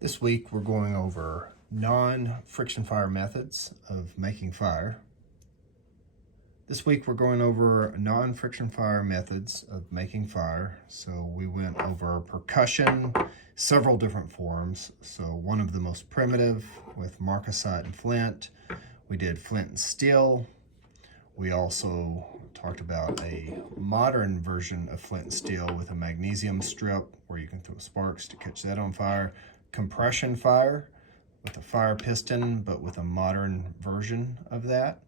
This week we're going over non-friction fire methods of making fire. So we went over percussion, several different forms. So one of the most primitive with marcasite and flint. We did flint and steel. We also talked about a modern version of flint and steel with a magnesium strip where you can throw sparks to catch that on fire. Compression fire with a fire piston, but with a modern version of that.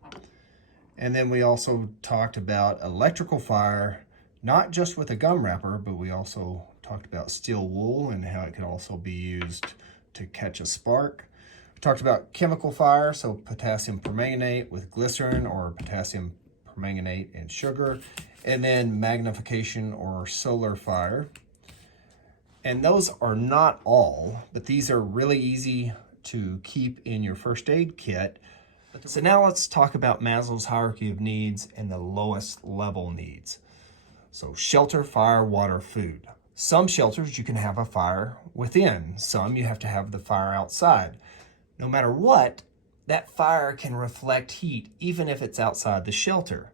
And then we also talked about electrical fire, not just with a gum wrapper, but we also talked about steel wool and how it could also be used to catch a spark. We talked about chemical fire, so potassium permanganate with glycerin or potassium permanganate and sugar, and then magnification or solar fire. And those are not all, but these are really easy to keep in your first aid kit. So now let's talk about Maslow's hierarchy of needs and the lowest level needs. So shelter, fire, water, food. Some shelters you can have a fire within. Some you have to have the fire outside. No matter what, that fire can reflect heat even if it's outside the shelter.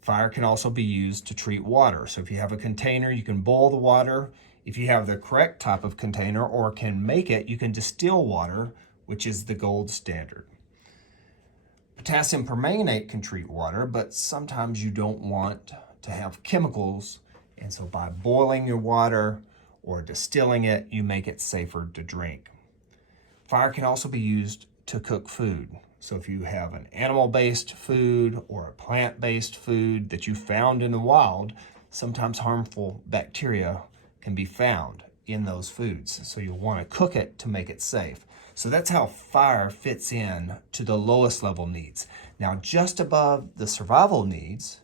Fire can also be used to treat water. So if you have a container, you can boil the water. If you have the correct type of container or can make it, you can distill water, which is the gold standard. Potassium permanganate can treat water, but sometimes you don't want to have chemicals, and so by boiling your water or distilling it, you make it safer to drink. Fire can also be used to cook food. So if you have an animal-based food or a plant-based food that you found in the wild, sometimes harmful bacteria can be found in those foods. So you'll want to cook it to make it safe. So that's how fire fits in to the lowest level needs. Now, just above the survival needs,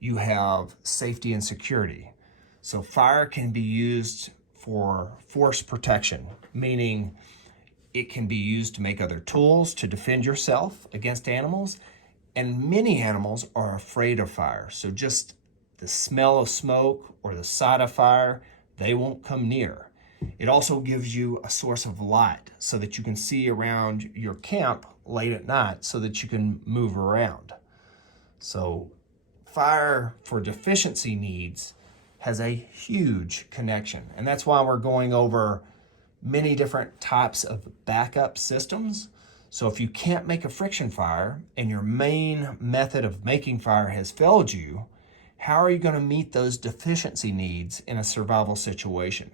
you have safety and security. So fire can be used for force protection, meaning it can be used to make other tools to defend yourself against animals. And many animals are afraid of fire. So just the smell of smoke or the sight of fire, they won't come near. It also gives you a source of light so that you can see around your camp late at night so that you can move around. So fire for deficiency needs has a huge connection. And that's why we're going over many different types of backup systems. So if you can't make a friction fire and your main method of making fire has failed you, how are you going to meet those deficiency needs in a survival situation?